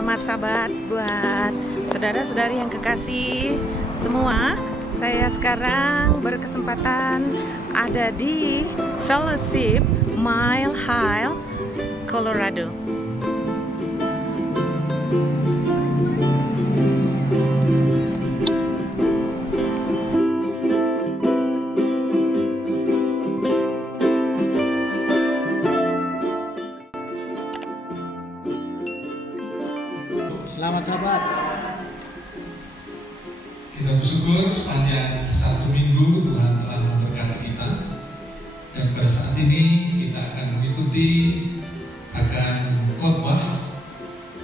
Selamat Sabat buat saudara-saudari yang kekasih semua. Saya sekarang berkesempatan ada di Fellowship Mile High, Colorado. Selamat Sabat. Kita bersyukur sepanjang satu minggu Tuhan telah memberkati kita. Dan pada saat ini kita akan mengikuti akan khotbah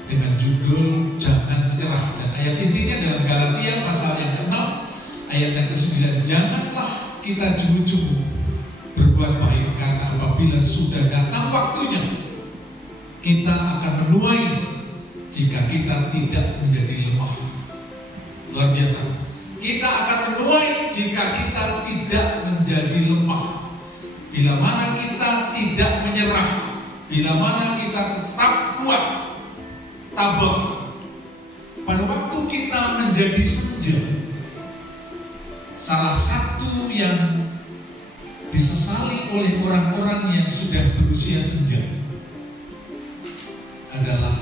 dengan judul Jangan Menyerah. Dan ayat intinya dalam Galatia pasal yang ke-6 ayat yang ke-9. Janganlah kita jubu-jubu berbuat baik, karena apabila sudah datang waktunya kita akan menuai jika kita tidak menjadi lemah. Luar biasa. Kita akan menuai jika kita tidak menjadi lemah. Bila mana kita tidak menyerah, bila mana kita tetap kuat, tabah. Pada waktu kita menjadi senja, salah satu yang disesali oleh orang-orang yang sudah berusia senja adalah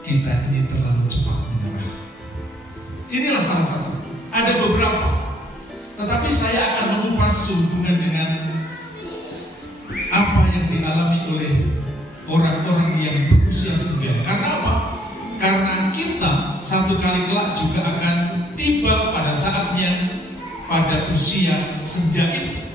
kita ini terlalu cepat menyerah. Inilah salah satu. Ada beberapa, tetapi saya akan mengupas sehubungan dengan apa yang dialami oleh orang-orang yang berusia senja. Karena apa? Karena kita satu kali kelak juga akan tiba pada saatnya pada usia senja itu.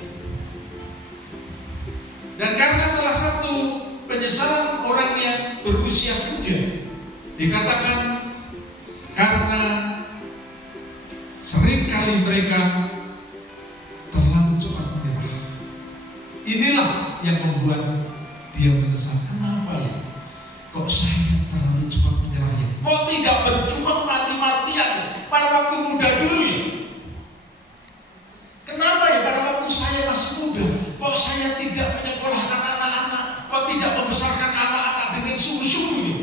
Dan karena salah satu penyesalan orang yang berusia senja, dikatakan karena seringkali mereka terlalu cepat menyerah. Inilah yang membuat dia menyesal. Kenapa ya? Kok saya terlalu cepat menyerah ya? Kok tidak berjuang mati-matian pada waktu muda dulu ya? Kenapa ya pada waktu saya masih muda? Kok saya tidak menyekolahkan anak-anak? Kok tidak membesarkan anak-anak dengan sungguh-sungguh ya?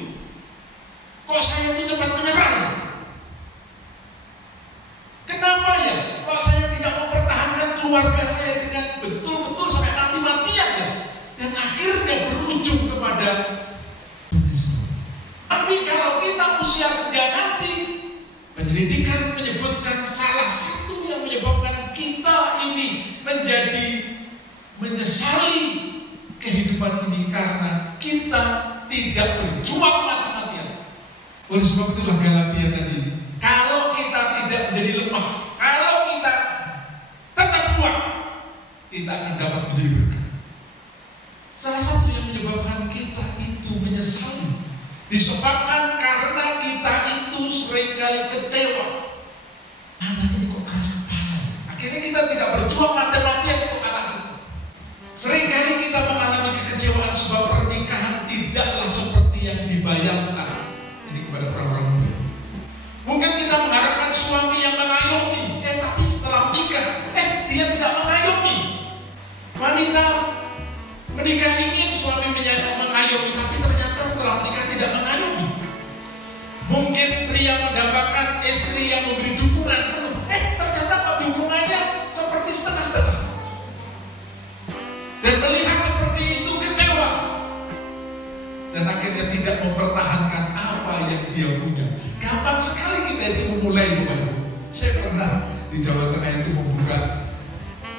Kok saya itu cepat menyerah? Kenapa ya? Kok saya tidak mempertahankan keluarga saya dengan betul-betul sampai mati-matian ya? Dan akhirnya berujung kepada penyesalan. Tapi kalau kita usia senja nanti, penyelidikan menyebutkan salah satu yang menyebabkan kita ini menjadi menyesali kehidupan ini karena kita tidak berjuang mati-matian. Oleh sebab itulah Galatia tadi, kalau kita tidak menjadi lemah, kalau kita tetap kuat, kita akan dapat menjadi berkat. Salah satu yang menyebabkan kita itu menyesali disebabkan karena kita itu seringkali kecewa. Anak ini kok keras kepala ya? Akhirnya kita tidak berjuang mati-matian untuk anak kita. Seringkali kita mengalami kekecewaan sebab pernikahan tidaklah seperti yang dibayangkan. Kepada orang-orang muda, mungkin kita mengharapkan suami yang mengayomi, tapi setelah menikah, dia tidak mengayomi. Wanita menikah ingin suami mengayomi, tapi ternyata setelah menikah tidak mengayomi. Mungkin pria mendapatkan istri yang memberi dukungan penuh, ternyata kok dukungannya seperti setengah-setengah. Dan melihat seperti itu kecewa, dan akhirnya tidak mempertahankan apa yang dia punya. Gampang sekali kita itu memulai Bapak. Saya pernah di Jawa Tengah itu membuka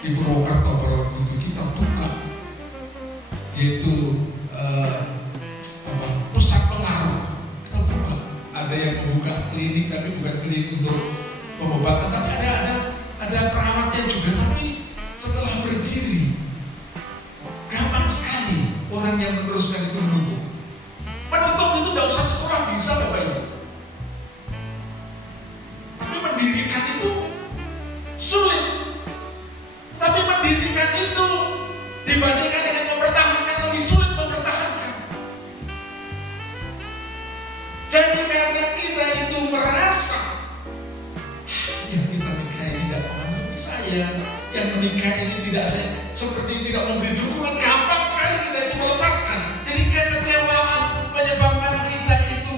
di Purwokerto pada waktu itu kita buka, yaitu pusat pengaruh. Kita buka. Ada yang membuka klinik, tapi bukan klinik untuk pengobatan, tapi ada perawatnya juga. Tapi setelah berdiri, gampang sekali orang yang meneruskan itu menutup. Menutup itu tidak usah sekolah, bisa Bapak Ibu. Tapi mendirikan itu sulit. Tapi mendirikan itu dibandingkan dengan mempertahankan lebih sulit mempertahankan. Jadi karena kita itu merasa yang kita nikah ini tidak mengayomi saya, yang menikah ini tidak seperti tidak memberi dukungan, gampang sekali kita itu melepaskan. Jadi kekecewaan menyebabkan kita itu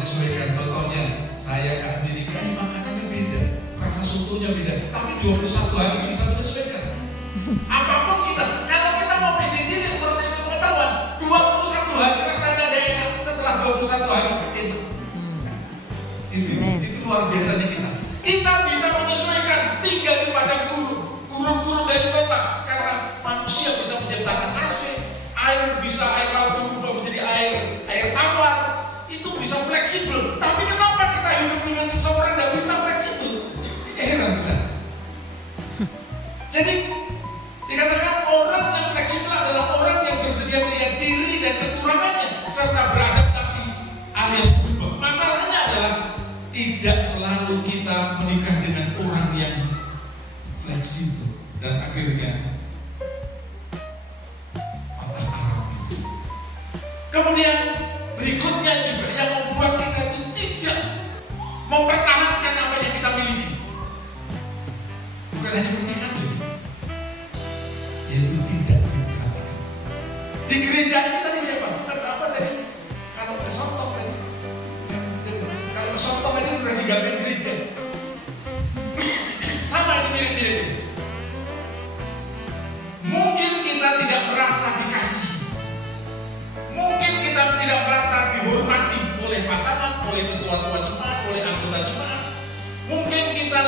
menyesuaikan. Contohnya, saya ke Amerika, makanannya beda, rasa sotonya beda, tapi 21 hari bisa menyesuaikan. Apapun kita, kalau kita mau vegetarian, menurut pengetahuan, 21 hari rasanya ada enak, setelah 21 hari enak. Itu luar biasanya kita. Kita bisa menyesuaikan, tinggal di padang gurun dari kota, karena manusia bisa menciptakan AC, air laut berubah menjadi air tawar, itu bisa fleksibel. Tapi kenapa kita hidup dengan seseorang tidak bisa fleksibel? Ini heran kita. Jadi dikatakan orang yang fleksibel adalah orang yang bersedia melihat diri dan kekurangannya serta beradaptasi alias berubah. Masalahnya adalah tidak selalu kita menikah dengan orang yang fleksibel dan akhirnya patah arang. Kemudian berikutnya juga yang membuat kita itu tidak mempertahankan apa yang kita miliki. Bukan hanya pernikahan, yaitu tidak diperhatikan. Di gereja ini tadi siapa? Apa tadi? Kalau kesontong tadi, kalau kesontong tadi sudah digapain gereja. Sama ini mirip-mirip. Mungkin kita tidak merasa dikasih. Mungkin kita tidak merasa dihormati oleh pasangan, oleh ketua-ketua jemaat, oleh anggota jemaat. Mungkin kita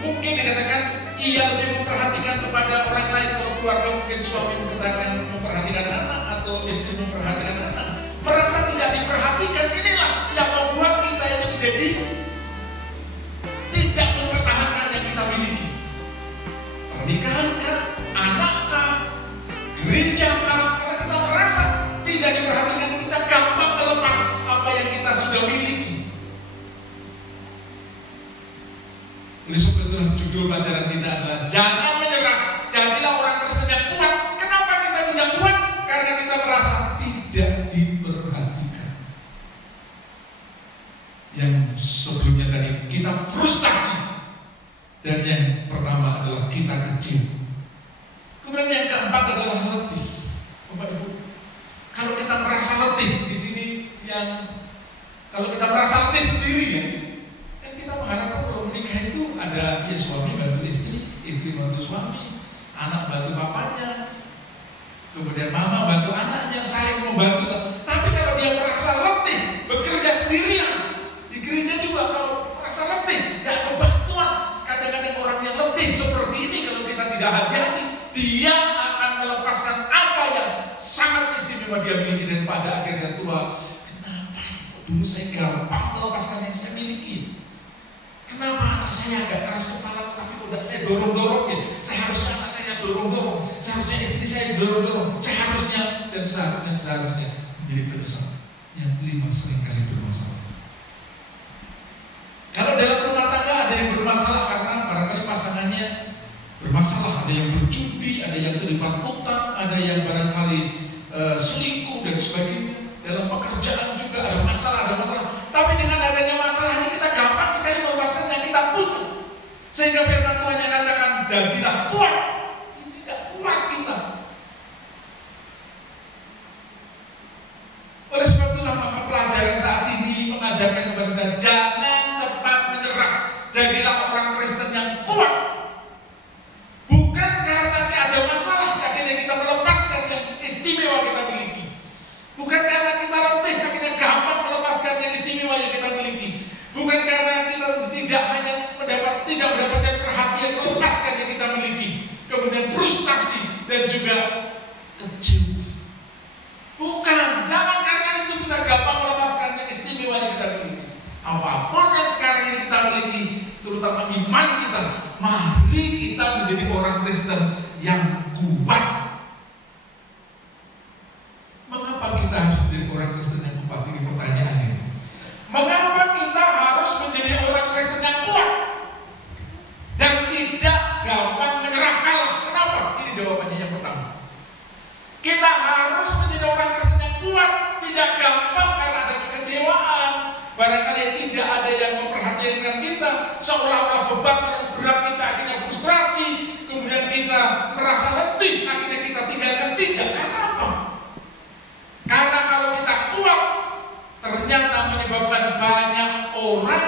mungkin dikatakan ia lebih memperhatikan kepada orang lain. Kalau keluarga mungkin suami memperhatikan anak atau istri memperhatikan anak. Merasa tidak diperhatikan, inilah yang membuat kita ini menjadi tidak mempertahankan yang kita miliki. Pernikahan kah, anak kah, gereja kah, karena kita merasa tidak diperhatikan, kita gampang melepas apa yang kita sudah miliki. Oleh sebab itulah judul pelajaran kita adalah jangan menyerah, jadilah orang Kristen yang kuat. Kenapa kita tidak kuat? Karena kita merasa tidak diperhatikan. Yang sebelumnya tadi kita frustasi, dan yang pertama adalah kita kecil. Kemudian yang keempat adalah letih. Bapak Ibu, kalau kita merasa letih di sini, kalau kita merasa letih sendiri ya, kan kita mengharapkan kalau menikah itu ada ya suami bantu istri, istri bantu suami, anak bantu bapaknya, kemudian mama bantu anaknya, saling membantu. Tapi kalau dia merasa letih, bekerja sendirian di gereja juga, kalau merasa letih, tidak ada bantuan. Kadang-kadang orang yang letih seperti ini, kalau kita tidak hati-hati, dia akan melepaskan apa yang sangat istimewa dia miliki, dan pada akhirnya tua. Kenapa dulu saya gampang melepaskan yang saya miliki? Kenapa anak saya agak keras kepala, tapi udah saya dorong-dorong ya? Seharusnya anak saya dorong-dorong, seharusnya istri saya dorong-dorong, seharusnya menjadi penyesalan. Yang 5 seringkali bermasalah. Kalau dalam rumah tangga ada yang bermasalah karena barangkali pasangannya bermasalah, ada yang berjudi, ada yang terlibat utang, ada yang barangkali selingkuh dan sebagainya. Dalam pekerjaan juga ada masalah. Tapi dengan adanya masalah ini kita gampang sekali melepaskan yang kita punya. Sehingga firman Tuhan yang katakan jadilah kuat. Ini tidak kuat kita. Oleh sebab itulah maka pelajaran saat ini mengajarkan kepada kita jangan cepat menyerah. Jadilah orang Kristen yang kuat. Bukan karena ada masalah akhirnya kita melepaskan yang istimewa kita miliki. Bukan karena kita letih akhirnya gampang melepaskan yang istimewa yang kita miliki. Bukan karena kita tidak mendapatkan perhatian melepaskan yang kita miliki. Kemudian frustasi dan juga kecewa. Bukan, jangan karena itu kita gampang melepaskan yang istimewa yang kita miliki. Apapun yang sekarang ini kita miliki, terutama iman kita, mari kita menjadi orang Kristen yang kuat. Mengapa kita harus menjadi orang Kristen yang kuat? Ini pertanyaannya. Mengapa kita harus menjadi orang Kristen yang kuat dan tidak gampang menyerah kalah? Kenapa? Ini jawabannya yang pertama. Kita harus menjadi orang Kristen yang kuat, tidak gampang karena ada kekecewaan. Barangkali tidak ada yang memperhatikan kita, seolah-olah beban yang berat kita akhirnya frustrasi, kemudian kita merasa letih, akhirnya kita tinggalkan. Tidak, karena apa? Karena kalau kita kuat, ternyata menyebabkan orang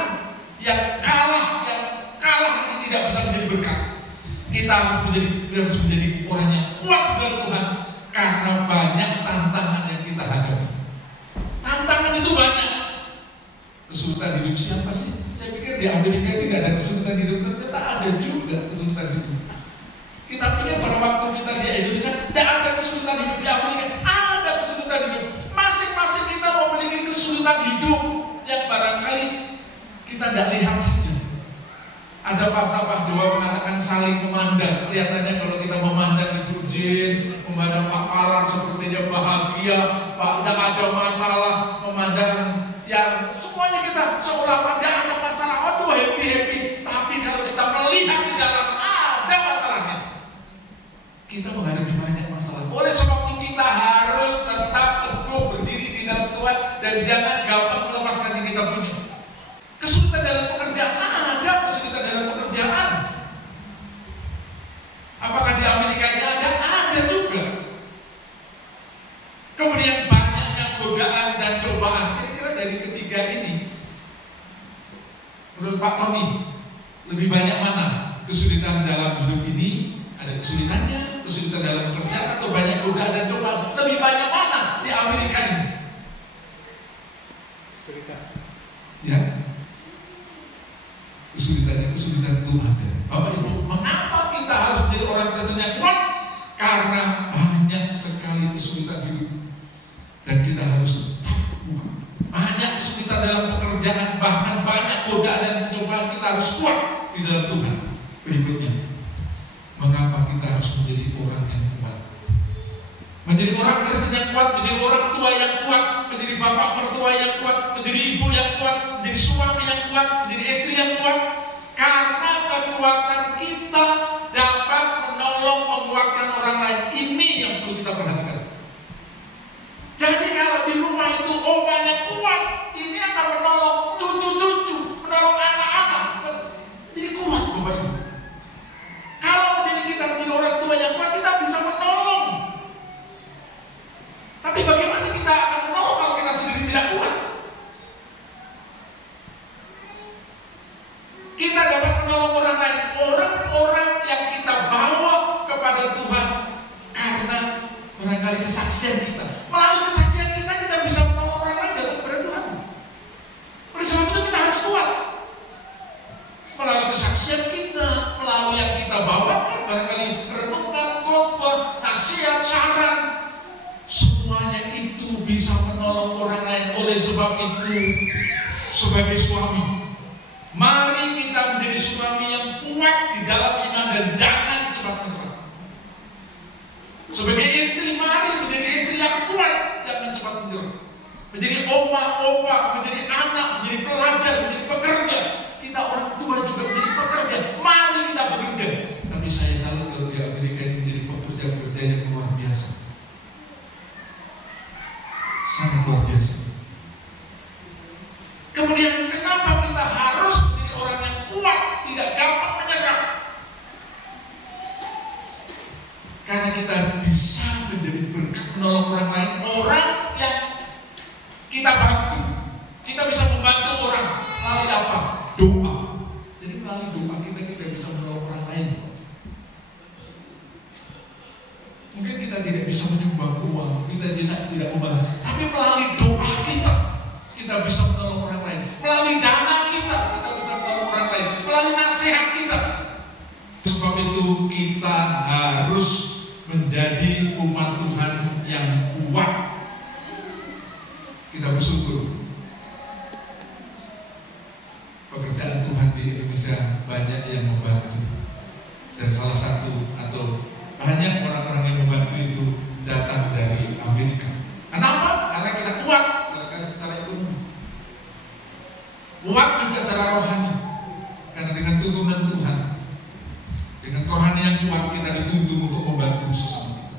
yang kalah ini tidak bisa menjadi berkat. Kita harus menjadi orang yang kuat di dalam Tuhan karena banyak tantangan yang kita hadapi. Tantangan itu banyak. Kesulitan hidup siapa sih? Saya pikir di Amerika itu tidak ada kesulitan hidup, ternyata ada juga kesulitan hidup. Kita pikir pada waktu kita di Indonesia tidak ada kesulitan hidup, di Amerika ada kesulitan hidup. Masing-masing kita memiliki kesulitan hidup yang barangkali kita tidak lihat saja. Ada pasal Pak Jawa mengatakan saling memandang. Kelihatannya kalau kita memandang Ibu Jin, memandang Pak Alar sepertinya bahagia, Pak tidak ada masalah, memandang yang semuanya kita seolah-olah tidak ada masalah, aduh happy. Tapi kalau kita melihat di dalam ada masalahnya, kita menghadapi banyak masalah. Oleh sebab itu kita harus tetap teguh berdiri di dalam Tuhan dan jangan gampang melepaskan yang kita punya. Kesulitan dalam pekerjaan ada, kesulitan dalam pekerjaan. Apakah di Amerika ini ada? Ada juga. Kemudian banyaknya godaan dan cobaan. Kira-kira dari ketiga ini, menurut Pak Tony, lebih banyak mana kesulitan dalam hidup ini? Ada kesulitannya, kesulitan dalam pekerjaan, atau banyak godaan dan cobaan? Lebih banyak mana di Amerika ini? Kesulitan. Ya. Kesulitan itu ada. Bapak Ibu, mengapa kita harus menjadi orang Kristen yang kuat? Karena banyak sekali kesulitan hidup dan kita harus tetap kuat. Banyak kesulitan dalam pekerjaan, bahkan banyak godaan dan pencobaan, kita harus kuat di dalam Tuhan. Berikutnya, mengapa kita harus menjadi orang yang kuat? Menjadi orang Kristen yang kuat, menjadi orang tua yang kuat, menjadi bapak mertua yang kuat, menjadi ibu yang kuat, menjadi suami yang kuat, menjadi istri yang kuat. Karena kekuatan kita dapat menolong, menguatkan orang lain. Ini yang perlu kita perhatikan. Jadi kalau di rumah itu omanya kuat, ini akan menolong cucu-cucu, menolong anak-anak. Jadi kuat Bapak Ibu. Kalau kita menjadi orang tua yang kuat, kita bisa menolong. Tapi bagaimana kita akan menolong kalau kita sendiri tidak kuat? Kita dapat menolong orang lain, orang-orang yang kita bawa kepada Tuhan karena barangkali kesaksian kita. Melalui kesaksian kita bisa menolong orang lain datang kepada Tuhan. Oleh sebab itu kita harus kuat. Melalui kesaksian kita, melalui yang kita bawakan, barangkali renungan, khotbah, nasihat, saran, semuanya itu bisa menolong orang lain. Oleh sebab itu, sebagai suami, mari kita menjadi suami yang kuat di dalam iman dan jangan cepat menyerah. Sebagai istri, mari menjadi istri yang kuat, jangan cepat menyerah. Menjadi oma, opa, menjadi anak, menjadi pelajar, menjadi pekerja. Kita orang tua juga menjadi pekerja. Mari kita bekerja. Tapi saya salut kalau di Amerika ini menjadi pekerja-pekerja yang luar biasa. Sangat luar biasa. Kemudian kenapa kita harus menjadi orang yang kuat, tidak gampang menyerah? Karena kita bisa menjadi berkat menolong orang lain, orang yang kita bantu. Kita bisa membantu orang melalui apa? Doa. Jadi melalui doa kita bisa menolong orang lain. Mungkin kita tidak bisa menyumbang uang, kita tidak membantu, tapi melalui doa kita bisa menolong orang lain. Melalui dana kita bisa menolong orang lain. Melalui nasihat kita. Sebab itu kita harus menjadi umat Tuhan yang kuat. Kita bersyukur pekerjaan Tuhan di Indonesia banyak yang membantu. Dan salah satu atau banyak orang-orang yang membantu itu datang dari Amerika. Kenapa? Karena kita kuat. Secara ekonomi, kuat juga secara rohani, karena dengan tuntunan Tuhan, dengan rohani yang kuat kita dituntun untuk membantu sesama kita.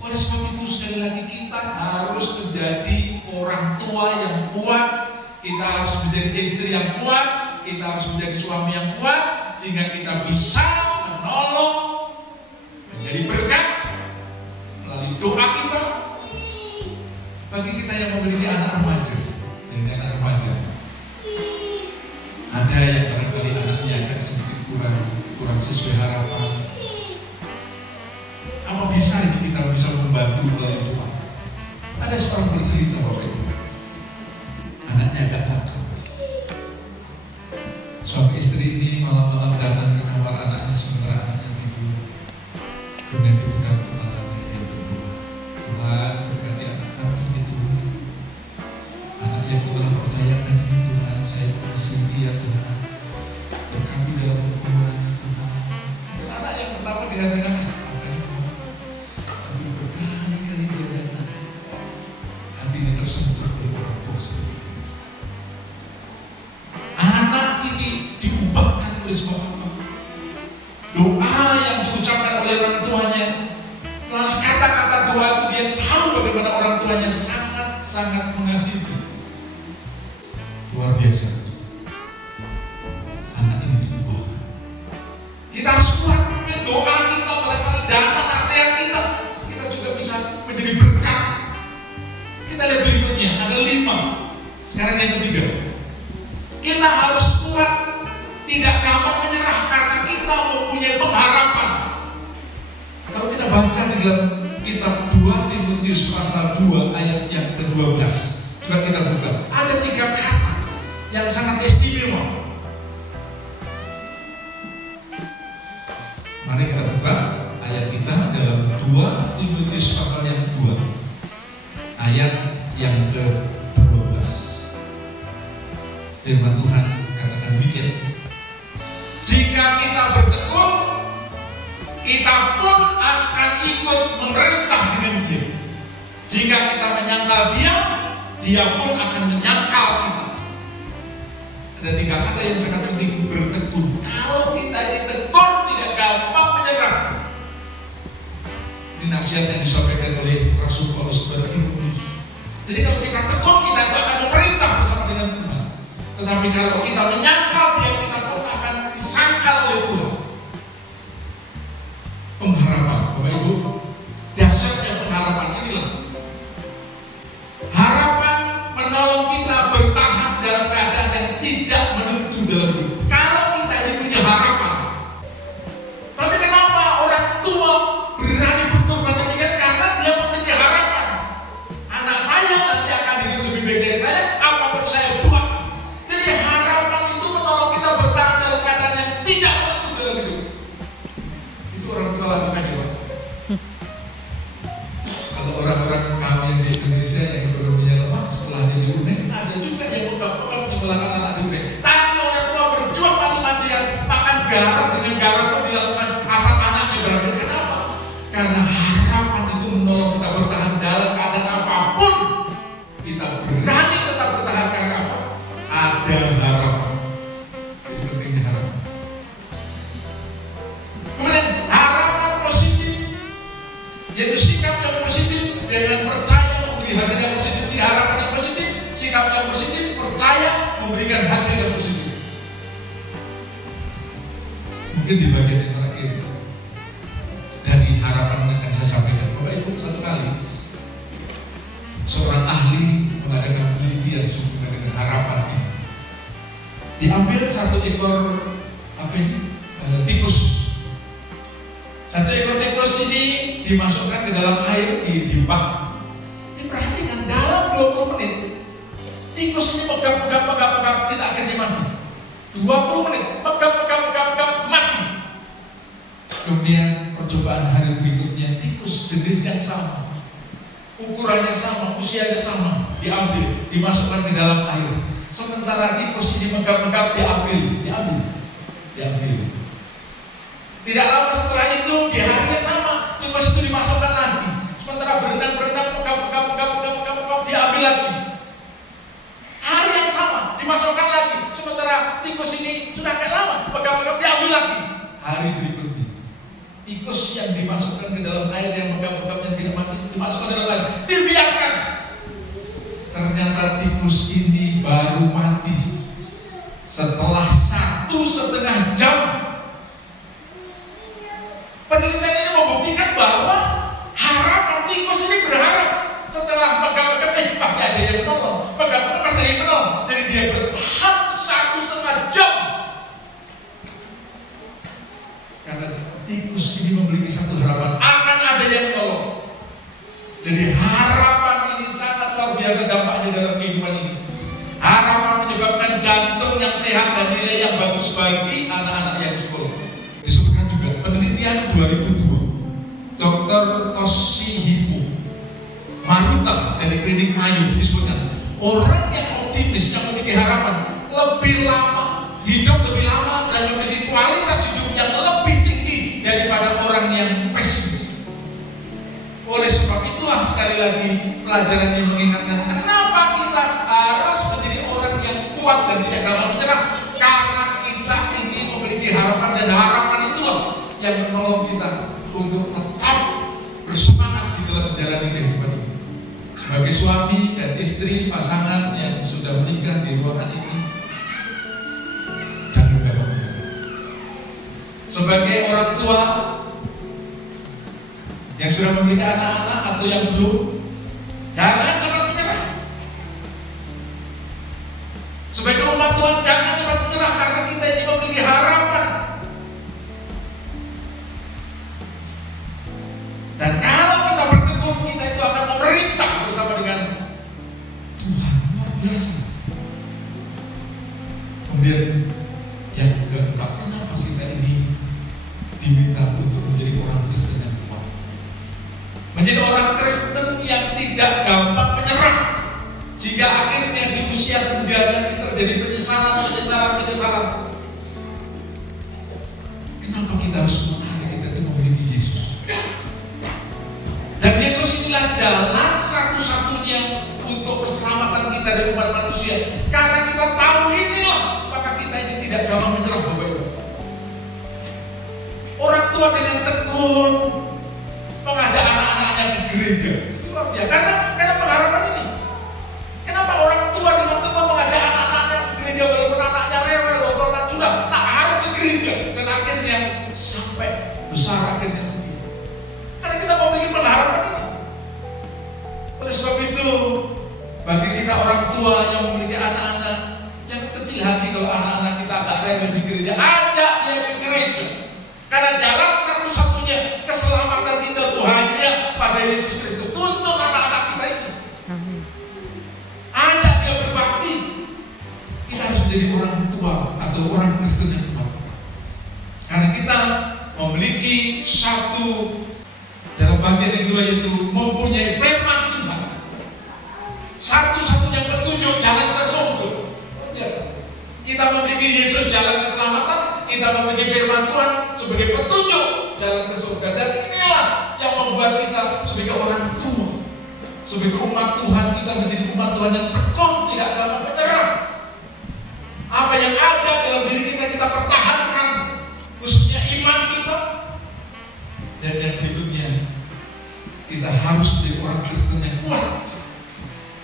Oleh sebab itu sekali lagi kita harus menjadi orang tua yang kuat, kita harus menjadi istri yang kuat, kita harus menjadi suami yang kuat, sehingga kita bisa menolong, menjadi berkat melalui doa kita. Bagi kita yang memiliki anak remaja, Ada yang barangkali anaknya akan sedikit kurang sesuai harapan. Apa bisa ini kita bisa membantu melalui Tuhan? Ada seorang bercerita Bapak Ibu, anaknya agak nakal. Suami istri ini malam-malam datang ke kamar anaknya sementara anaknya tidur. Kemudian dipegang kepalanya, dia berdoa, Tuhan berkati anak kami ini Tuhan. Anak yang Kau telah percayakan ini Tuhan, saya mengasihi dia Tuhan. Berkati dalam pergumulannya Tuhan. Dan anak yang pertama dikatakan, apa ini Tuhan? Tapi berkali-kali dia datang, hatinya tersentuh oleh orang tua seperti ini. Anak ini diubahkan oleh sebab apa? Doa yang diucapkan oleh orang tuanya, melalui kata-kata doa itu dia tahu bagaimana orang tuanya sangat mengasihi dia. Luar biasa. Anak ini diubahkan. Kita harus kuat dengan doa kita, barangkali dana nasihat kita juga bisa menjadi berkat. Kita lihat berikutnya, ada 5. Sekarang yang ketiga. Kita harus kuat, tidak gampang menyerah karena kita mempunyai pengharapan. Kalau kita baca di dalam kitab 2 Timotius pasal 2 ayat yang ke-12, coba kita buka. Ada 3 kata yang sangat istimewa. Mari kita buka ayat kita dalam 2 Timotius pasal yang kedua, ayat yang ke-12. Firman Tuhan katakan demikian. Jika kita bertekun, kita pun akan ikut memerintah dengan Dia. Jika kita menyangkal Dia, Dia pun akan menyangkal kita. Ada 3 kata yang sangat penting, bertekun. Kalau kita ditekun, tidak gampang menyerah. Ini nasihat yang disampaikan oleh Rasul Paulus kepada Timotius. Jadi kalau kita tekun, kita itu akan memerintah bersama dengan Tuhan. Tetapi kalau kita menyangkal Dia, kita pun akan disangkal oleh Tuhan. Pengharapan, Bapak Ibu, dasarnya pengharapan inilah. Harapan menolong kita bertahan dalam keadaan yang tidak menentu dalam hidup. Kalau kita ini punya harapan. Tapi kenapa orang tua berani berkorban demikian? Karena dia memiliki harapan. Anak saya nanti akan hidup lebih baik dari saya, apapun saya buat. Jadi harapan itu menolong kita bertahan dalam keadaan yang tidak menentu dalam hidup. Itu orang tua lakukan ya Pak. Kalau orang-orang kami di Indonesia yang ekonominya lemah, sekolah jadi UNED, ada juga yang buka-buka menyekolahkan anak di UNED. Tapi orang tua berjuang mati-matian, makan garam dengan garam pun dilakukan asal anaknya berhasil. Kenapa? Karena harapan itu menolong kita bertahan dalam keadaan apapun. Kita berani tetap bertahan karena apa? Ada harapan. Itu pentingnya harapan. Kemudian harapan positif, yaitu sikap yang positif dengan percaya memberi hasil yang positif. Di harapan yang positif, sikap yang positif, percaya memberikan hasil yang positif. Mungkin di bagian yang terakhir dari harapan yang akan saya sampaikan, Bapak Ibu, satu kali seorang ahli mengadakan penelitian sehubungan dengan harapan ini. Diambil 1 ekor tikus. 1 ekor tikus ini dimasukkan ke dalam air di bak. Diperhatikan dalam 20 menit tikus ini pegang, tidak akhirnya mati. 20 menit pegang, mati. Kemudian percobaan hari berikutnya, tikus jenis yang sama, ukurannya sama, usianya sama, diambil, dimasukkan ke dalam air. Sementara tikus ini megap-megap, diambil. Tidak lama setelah itu, di hari yang sama, tikus itu dimasukkan lagi. Sementara berenang, megap, diambil lagi. Hari yang sama, dimasukkan lagi. Sementara tikus ini sudah agak lama, megap, diambil lagi. Hari berikutnya, tikus yang dimasukkan ke dalam air yang megap-megap yang tidak mati, dimasukkan ke dalam air, dibiarkan. Ternyata tikus ini baru mati setelah 1,5 jam. Penelitian ini membuktikan bahwa harapan tikus ini berharap setelah megap-megap pasti ada yang menolong, megap-megap pasti ada yang menolong. Jadi dia bertahan 1,5 jam biasa dampaknya dalam kehidupan ini. Harapan menyebabkan jantung yang sehat dan nilai yang bagus bagi anak-anak yang sekolah. Disebutkan juga penelitian 2002, Dr. Toshihiko Maruta dari Klinik Mayo disebutkan orang yang optimis, yang memiliki harapan, lebih lama hidup, lebih lama dan memiliki kualitas hidup yang lebih tinggi daripada orang yang pesimis. Oleh sebab itulah sekali lagi pelajaran yang mengingatkan kenapa kita harus menjadi orang yang kuat dan tidak gampang menyerah, karena kita ini memiliki harapan, dan harapan itulah yang menolong kita untuk tetap bersemangat di dalam menjalani kehidupan ini. Sebagai suami dan istri, pasangan yang sudah menikah di ruangan ini, jangan gampang menyerah. Sebagai orang tua yang sudah memiliki anak-anak atau yang belum, jangan cepat menyerah. Sebagai umat Tuhan, jangan cepat menyerah, karena kita ini memiliki harapan. Dan kalau kita bertekun, kita itu akan memerintah bersama dengan Tuhan. Luar biasa. Kemudian yang keempat, kenapa kita ini diminta untuk menjadi orang Kristen yang kuat? Menjadi orang Kristen yang tidak gampang menyerah, sehingga akhirnya di usia senja kita terjadi penyesalan. Kenapa kita harus mengerti kita itu memiliki Yesus? Dan Yesus inilah jalan satu-satunya untuk keselamatan kita dan umat manusia. Karena kita tahu inilah, maka kita ini tidak gampang menyerah, Bapak Ibu. Orang tua dengan tekun mengajak anak-anaknya ke gereja, itu luar biasa. Karena pengharapan ini. Kenapa orang tua dengan tekun mengajak anak-anaknya ke gereja walaupun anaknya rewel, walaupun anak sudah harus ke gereja, dan akhirnya sampai besar akhirnya sendiri. Karena kita memiliki pengharapan ini. Oleh sebab itu, bagi kita orang tua yang memiliki anak-anak, jangan kecil hati kalau anak-anak kita agak rewel di gereja, ajak dia ke gereja. Karena jalan satu-satunya keselamatan kita itu hanya pada Yesus Kristus. Tuntun anak-anak kita ini. Ajak dia berbakti. Kita harus menjadi orang tua atau orang Kristen yang kuat. Karena kita memiliki satu, dalam bagian yang kedua, yaitu mempunyai firman Tuhan. Satu-satunya petunjuk jalan ke surga. Biasa. Kita memiliki Yesus jalan keselamatan, kita memiliki firman Tuhan sebagai petunjuk jalan ke surga. Dan inilah yang membuat kita sebagai orang tua, sebagai umat Tuhan, kita menjadi umat Tuhan yang tekun, tidak gampang menyerah. Apa yang ada dalam diri kita, kita pertahankan, khususnya iman kita. Dan yang berikutnya, kita harus menjadi orang Kristen yang kuat,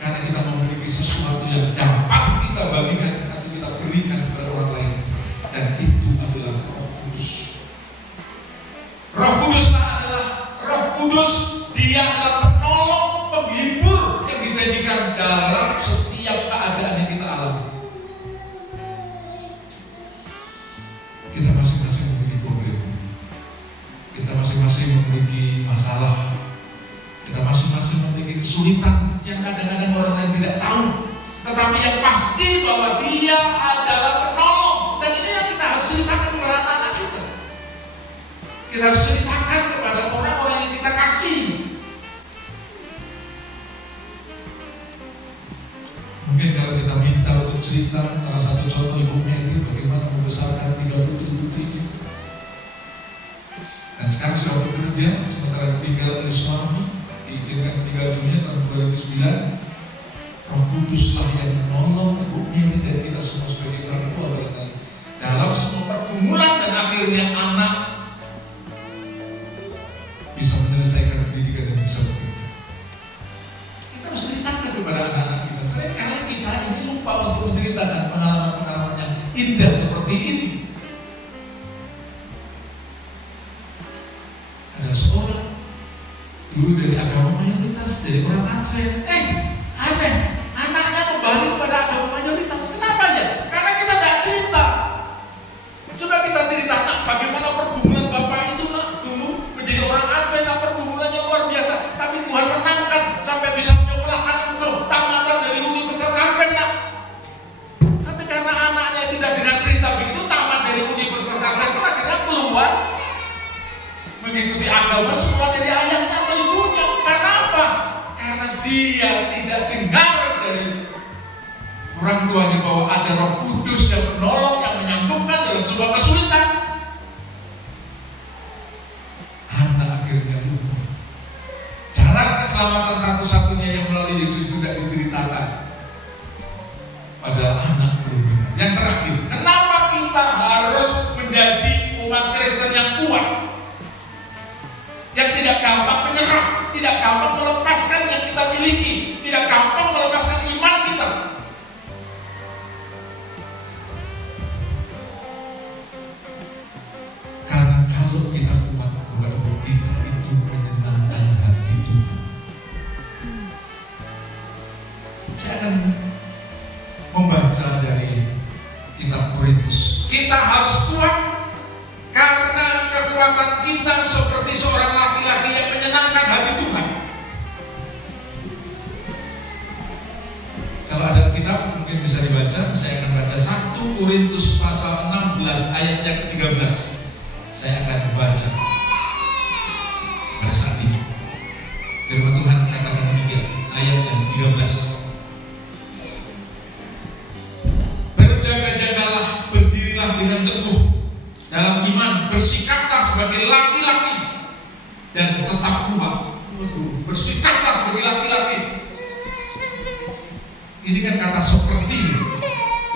karena kita memiliki sesuatu yang dapat kita bagikan atau kita berikan kepada orang lain. Dan itu adalah Roh Kudus. Roh Kuduslah adalah Roh Kudus. Dia adalah penolong, penghibur yang dijanjikan dalam setiap keadaan yang kita alami. Kita masing-masing memiliki problem. Kita masing-masing memiliki masalah. Kita masing-masing memiliki kesulitan yang kadang-kadang orang lain tidak tahu. Tetapi yang pasti bahwa Dia adalah penolong. Dan ini yang kita harus ceritakan kepada anak-anak kita. Kita harus ceritakan kepada orang-orang yang kita kasih. Mungkin kalau kita minta untuk cerita, salah satu contoh Ibu Mary bagaimana membesarkan 3 putri-putrinya. Dan sekarang sudah bekerja, sementara ditinggal oleh suami, diizinkan tinggal dunia tahun 2009. Roh Kuduslah yang menolong Ibu Mary dan kita semua sebagai orang tua barangkali dalam semua pergumulan, dan akhirnya anak bisa menyelesaikan pendidikan dan bisa bekerja. Kita harus ceritakan kepada anak-anak kita. Seringkali kita ini lupa untuk menceritakan pengalaman-pengalaman yang indah seperti ini. Ada seorang guru dari agama mayoritas, dari orang Advent. Aneh, anaknya kembali kepada agama mayoritas. Kenapa ya? Karena kita tidak cerita. Coba kita cerita, nak, bagaimana pergumulan bapak itu, nak, dulu menjadi orang Advent, pergumulannya luar biasa. Tapi Tuhan menangkan sampai bisa menyekolahkan engkau tamat bahwa ada Roh Kudus yang menolong, yang menyambungkan dalam sebuah kesulitan, anak akhirnya lupa. Jalan keselamatan satu-satunya yang melalui Yesus tidak diceritakan. Padahal anak belum benar. Yang terakhir, kenapa kita harus menjadi umat Kristen yang kuat, yang tidak gampang menyerah, tidak gampang melepaskan yang kita miliki, tidak gampang melepaskan iman kita? Karena kalau kita kuat, Bapak-Ibu, kita itu menyenangkan hati Tuhan. Saya akan membaca dari kitab Korintus. Kita harus kuat karena kekuatan kita seperti seorang laki-laki yang menyenangkan hati Tuhan. Kalau ada kitab mungkin bisa dibaca. Saya akan baca 1 Korintus pasal 16 ayat yang ke-13. Saya akan membaca pada saat ini. Firman Tuhan katakan demikian, ayat yang ke-13. Berjaga-jagalah, berdirilah dengan teguh dalam iman, bersikaplah sebagai laki-laki dan tetap kuat. Bersikaplah sebagai laki-laki. Ini kan kata seperti.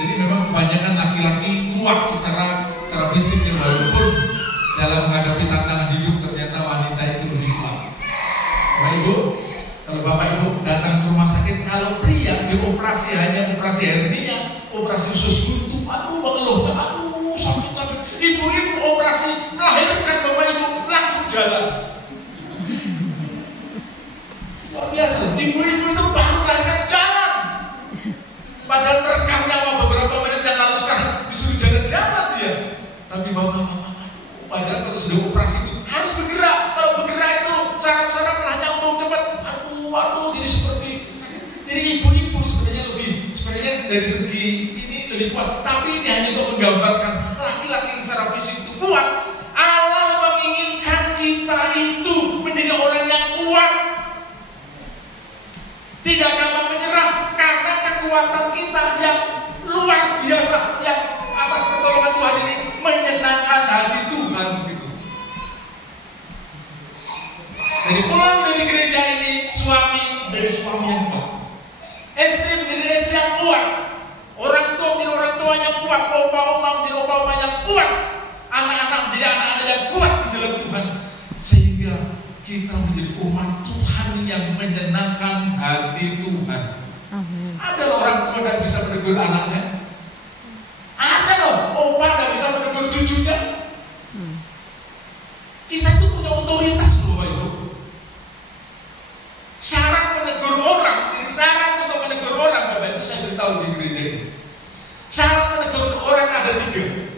Jadi memang kebanyakan laki-laki kuat secara fisik, walaupun dalam menghadapi tantangan hidup ternyata wanita itu lebih kuat. Bapak Ibu, kalau Bapak Ibu datang ke rumah sakit, kalau pria dioperasi hanya operasi hernia, operasi usus buntu, aduh mengeluh, aduh sakit. Ibu-ibu operasi melahirkan, Bapak Ibu langsung jalan. Luar biasa, ibu-ibu itu baru melahirkan jalan. Padahal merekam nyawa beberapa menit yang lalu, sekarang disuruh jalan-jalan dia. Tapi bapak-bapak, padahal kalau sudah operasi itu harus bergerak. Kalau bergerak itu saraf-saraf malah nyambung cepat. Aduh, jadi seperti sakit. Jadi ibu-ibu sebenarnya dari segi ini lebih kuat. Tapi ini hanya untuk menggambarkan laki-laki yang secara fisik itu kuat. Allah menginginkan kita itu menjadi orang yang kuat, tidak gampang menyerah, karena kekuatan kita yang luar biasa, yang atas pertolongan Tuhan ini menyenangkan hati Tuhan gitu. Jadi pulang dari gereja ini, suami menjadi suami yang kuat, istri menjadi istri yang kuat, orang tua menjadi orang tua yang kuat, opa-oma menjadi opa-oma yang kuat, anak-anak menjadi anak-anak yang kuat di dalam Tuhan, sehingga kita menjadi umat Tuhan yang menyenangkan hati Tuhan. Amin. Ada orang tua yang bisa menegur anaknya, ada loh opa yang bisa menegur cucunya. Kita itu punya otoritas loh, Bapak Ibu. Syarat menegur orang, syarat untuk menegur orang, Bapak Ibu, saya beritahu di gereja ini. Syarat menegur orang ada 3.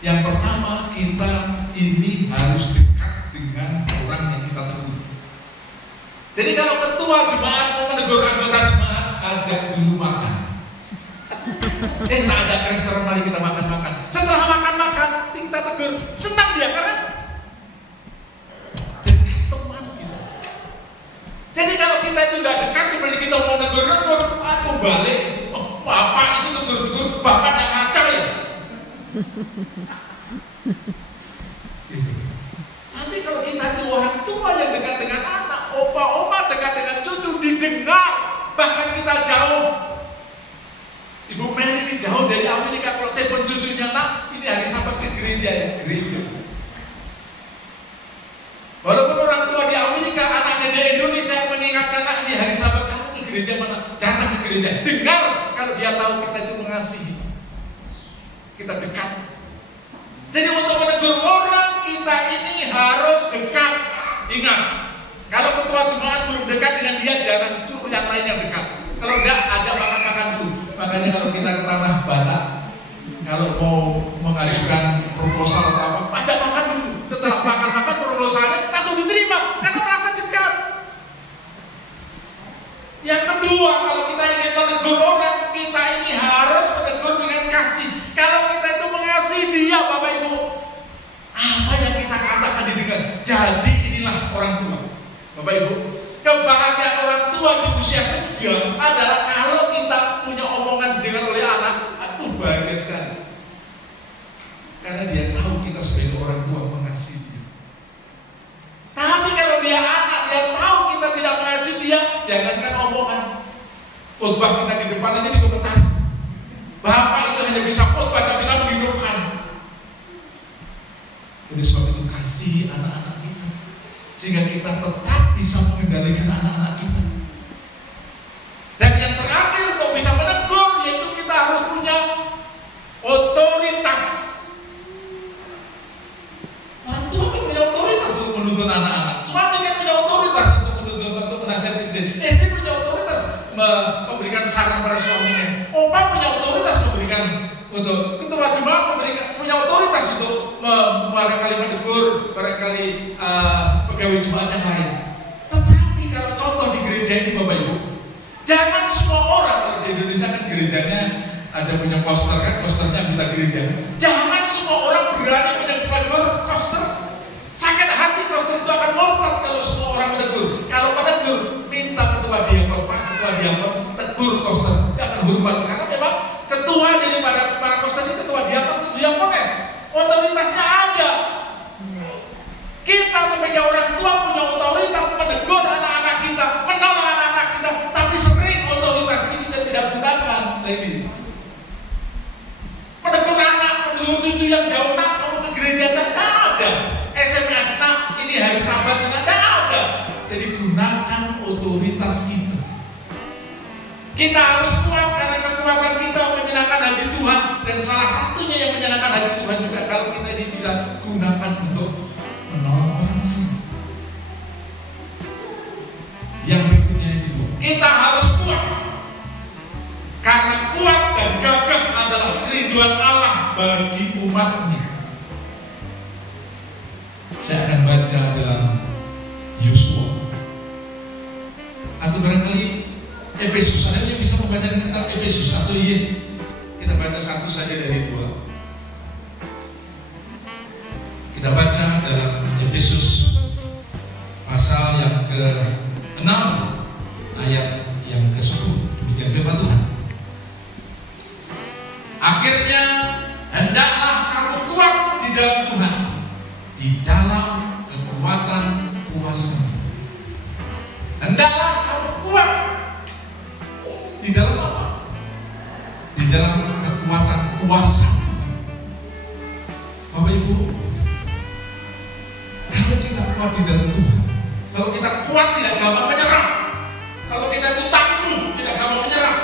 Yang pertama, kita ini harus dekat dengan orang yang kita tegur. Jadi kalau ketua jemaat mau menegur anggota jemaat, ajak dulu makan. Tak ajak ke restoran, mari kita makan-makan. Setelah makan-makan, kita tegur. Senang dia karena dekat teman kita. Jadi kalau kita itu udah dekat, kemudian kita mau negur-negur, aduh balik. Oh, bapak itu tegur-tegur, bapak yang ngacau ya. Gitu. Tapi kalau kita itu orang tua yang dekat dengan anak, opa-oma dekat dengan cucu, didengar, bahkan kita jauh. Ibu Mary ini jauh dari Amerika, kalau telepon cucunya, nak, ini hari Sabat ke gereja ya, gereja. Walaupun orang tua di Amerika, anaknya di Indonesia mengingatkan, nak, ini hari Sabat, kamu ke gereja mana? Jangan ke gereja. Dengar, kalau dia tahu kita itu mengasihi, kita dekat. Jadi untuk menegur orang, kita ini harus dekat. Ingat, kalau ketua jemaat belum dekat dengan dia, jangan suruh yang lain yang dekat. Kalau enggak, ajak makan-makan dulu. Makanya kalau kita ke Tanah Batak, kalau mau mengajukan proposal atau apa, ajak makan dulu. Setelah makan-makan, proposalnya langsung diterima, karena merasa dekat. Yang kedua, kalau kita ingin menegur orang, kita ini harus menegur dengan kasih. Kalau kita itu mengasihi dia, Bapak Ibu, apa yang kita katakan didengar. Jadi inilah orang tua, Bapak Ibu. Kebahagiaan orang tua di usia senja adalah kalau kita punya omongan jangankan omongan, khotbah kita di depan aja dikomentari. Bapak itu hanya bisa khotbah, tak bisa menghidupkan. Oleh sebab itu kasih anak-anak kita, sehingga kita tetap bisa mengendalikan anak-anak kita. Dan yang terakhir untuk bisa menegur, yaitu kita harus punya otoritas. Orang tua kan punya otoritas untuk menuntun anak-anak. Suami kan punya otoritas untuk menuntun, untuk menasihati diri. Istri punya otoritas memberikan saran pada suaminya. Opa punya otoritas memberikan, untuk ketua jemaat punya otoritas untuk barangkali menegur, barangkali pegawai jemaat yang lain. Tetapi kalau contoh di gereja ini Bapak Ibu, jangan semua orang, kalau di Indonesia kan gerejanya ada punya poster kan, posternya anggota gereja. Jangan semua orang berani menegur poster. Sakit hati poster itu akan murtad kalau semua orang menegur. Kalau menegur, minta ketua diakon, Pak ketua diakon tegur poster, dia akan hormat karena memang ketua daripada para poster ini ketua diakon, diakones, otoritasnya ada. Kita sebagai orang tua punya otoritas menegur anak-anak kita, menolong anak-anak kita, tapi sering otoritas ini kita tidak gunakan. Menegur anak, menegur cucu yang jauh, nak kamu ke gereja, tidak ada. SMS, nak ini hari Sabat, tidak ada. Jadi gunakan otoritas kita. Kita harus kuat karena kekuatan kita menyenangkan hati Tuhan, dan salah satunya yang menyenangkan hati Tuhan juga kalau kita ini bisa gunakan untuk menolong orang lain. Yang berikutnya itu, kita harus kuat karena kuat dan gagah adalah kerinduan Allah bagi umatnya. Saya akan baca dalam Yosua atau barangkali Efesus. Ada yang bisa membacakan tentang Efesus atau Yesus? Kita baca satu saja dari dua. Kita baca dalam Efesus pasal yang ke-6 ayat yang ke-10. Demikian firman Tuhan. Akhirnya hendaklah kamu kuat di dalam Tuhan, di dalam kekuatan kuasa. Hendaklah kamu kuat di dalam apa? Di dalam kekuatan kuasa. Bapak Ibu, kalau kita kuat di dalam Tuhan, kalau kita kuat tidak gampang menyerah, kalau kita itu tangguh tidak gampang menyerah,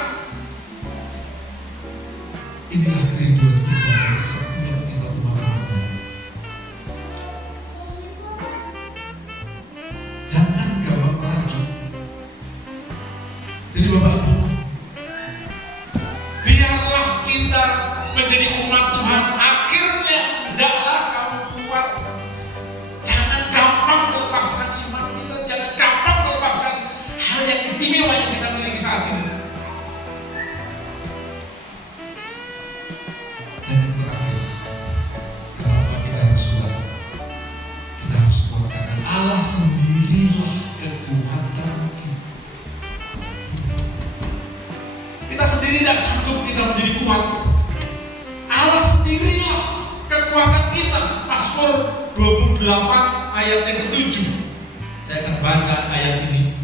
inilah kerinduan Tuhan setiap kita umat-umatnya. Jangan gampang merajuk. Jadi Bapak Ibu, biarlah kita menjadi umat Tuhan. Akhirnya hendaklah kamu kuat. Jangan gampang melepaskan iman kita, jangan gampang melepaskan hal yang istimewa yang kita miliki saat ini. Dan yang terakhir, kenapa kita harus kuat? Kita harus kuat karena Allah sendirilah kekuatan kita. Kita sendiri tidak sanggup kita menjadi kuat. Allah sendirilah kekuatan kita. Mazmur 28 ayat yang ke-7. Saya akan baca ayat ini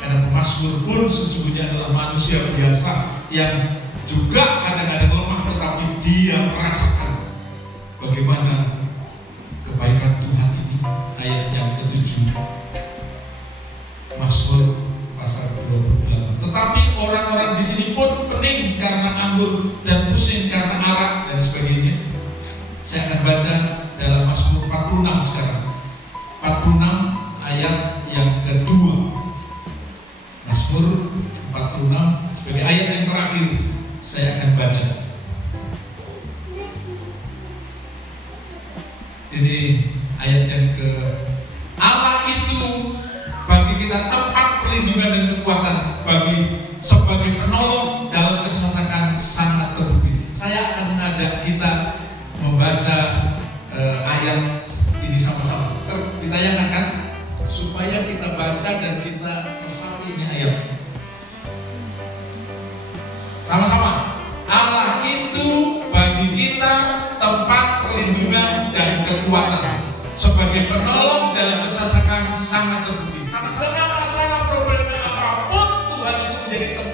karena pemazmur pun sesungguhnya adalah manusia biasa yang juga kadang-kadang lemah, tetapi dia merasakan bagaimana kebaikan Tuhan ini. Ayat yang ke-7 Mazmur pasal 28. Tetapi orang-orang di sini pun pening karena anggur dan pusing karena arak dan sebagainya. Saya akan baca dalam Mazmur 46 sekarang. 46 ayat yang kedua. Mazmur 46 sebagai ayat yang terakhir saya akan baca. Ini ayat yang ke Allah itu bagi kita tempat perlindungan dan kekuatan, bagi sebagai penolong dalam kesesakan sangat terbukti. Saya akan mengajak kita membaca ayat ini sama-sama. Ditayangkan kan? Supaya kita baca dan kita resapi ini ayat. Sama-sama. Allah itu bagi kita tempat perlindungan dan kekuatan, sebagai penolong dalam kesesakan sangat terbukti. Sama-sama masalah problemnya apapun menjadi tempat